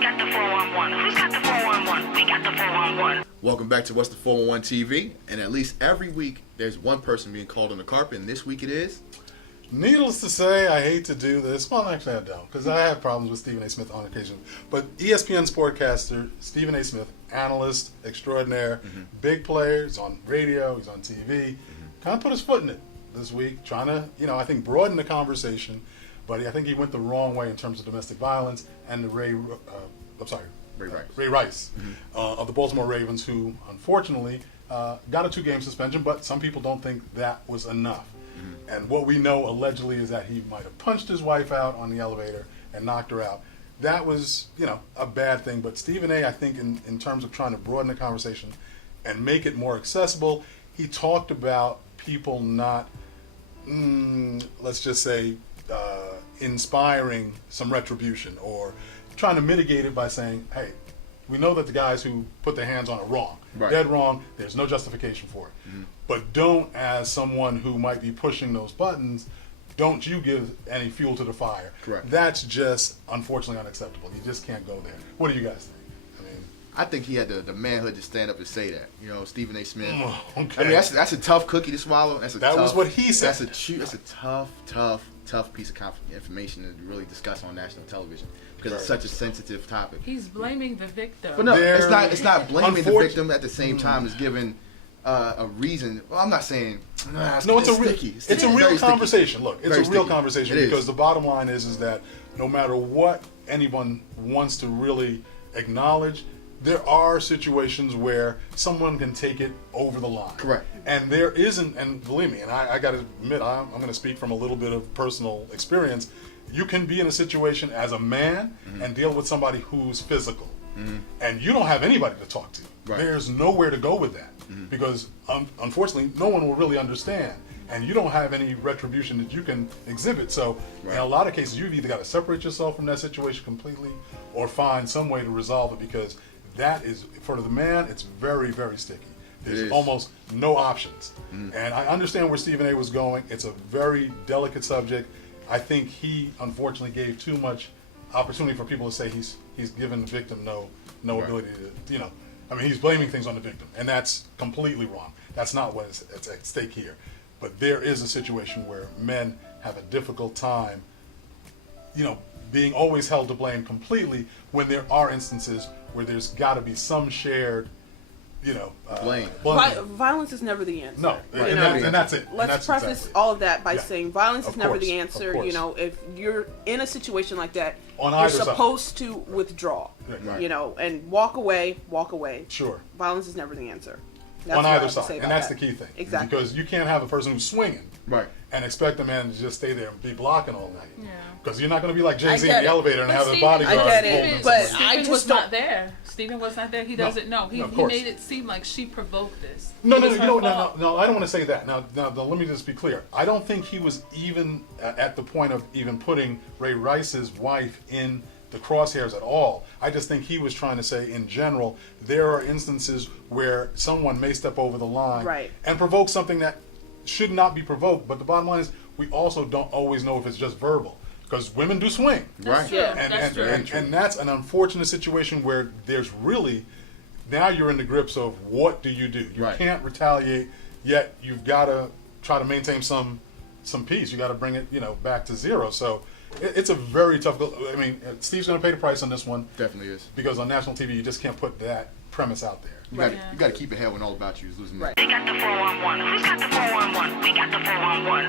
got the 411? Who's got the 411? We got the 411. Welcome back to What's the 411 TV. And at least every week, there's one person being called on the carpet, and this week it is... Needless to say, I hate to do this. Well, actually, I don't, because I have problems with Stephen A. Smith on occasion. But ESPN sportcaster Stephen A. Smith, analyst extraordinaire, big player. He's on radio, he's on TV. Kind of put his foot in it this week, trying to, I think, broaden the conversation. But I think he went the wrong way in terms of domestic violence and the Ray Rice of the Baltimore Ravens, who unfortunately got a 2-game suspension. But some people don't think that was enough. And what we know allegedly is that he might have punched his wife out on the elevator and knocked her out. That was, a bad thing. But Stephen A., I think, in terms of trying to broaden the conversation and make it more accessible, he talked about people not, let's just say, inspiring some retribution or trying to mitigate it by saying, hey, we know that the guys who put their hands on it wrong. Right. Dead wrong. There's no justification for it. But don't, as someone who might be pushing those buttons, don't you give any fuel to the fire. Correct. That's just, unfortunately, unacceptable. You just can't go there. What do you guys think? I think he had the manhood to stand up and say that. Stephen A. Smith. Okay. That's a tough cookie to swallow. That was what he said. That's a tough piece of information to really discuss on national television because it's such a sensitive topic. He's blaming the victim. But no, it's not blaming the victim at the same time as giving a reason. Well, I'm not saying it's a real conversation. Look, it's a real conversation because the bottom line is that no matter what anyone wants to really acknowledge, there are situations where someone can take it over the line. Correct. And there isn't, and believe me, and I got to admit, I'm going to speak from a little bit of personal experience. You can be in a situation as a man and deal with somebody who's physical. And you don't have anybody to talk to. Right. There's nowhere to go with that because, unfortunately, no one will really understand. And you don't have any retribution that you can exhibit. So in a lot of cases, you've either got to separate yourself from that situation completely or find some way to resolve it because that is, for the man, it's very, very sticky. There's almost no options. And I understand where Stephen A. was going. It's a very delicate subject. I think he, unfortunately, gave too much opportunity for people to say he's given the victim no ability to, he's blaming things on the victim. And that's completely wrong. That's not what is at stake here. But there is a situation where men have a difficult time, being always held to blame completely when there are instances where there's got to be some shared, blame. Violence is never the answer. No, and that's it. Let's preface all of that by saying violence is never the answer. If you're in a situation like that, you're supposed to withdraw. Right. And walk away. Sure. Violence is never the answer. That's on either side, and that's the key thing. Exactly. Because you can't have a person who's swinging, and expect the man to just stay there and be blocking all night. Yeah. Because you're not going to be like Jay-Z in the elevator and have a bodyguard. I get it, but Stephen was not there. Stephen was not there. He doesn't know. He made it seem like she provoked this. No. I don't want to say that. Now, let me just be clear. I don't think he was even at the point of even putting Ray Rice's wife in the crosshairs at all. I just think he was trying to say, in general, there are instances where someone may step over the line and provoke something that should not be provoked. But the bottom line is, we also don't always know if it's just verbal, because women do swing. That's true. That's true. And that's an unfortunate situation where there's really, now you're in the grips of what do? You can't retaliate, yet you've got to try to maintain some peace. You got to bring it, back to zero. So it's a very tough. Steve's going to pay the price on this one. Definitely is. Because on national TV, you just can't put that premise out there. You got to keep it head when all about you is losing. They got the 411. Who's got the 411? We got the 411.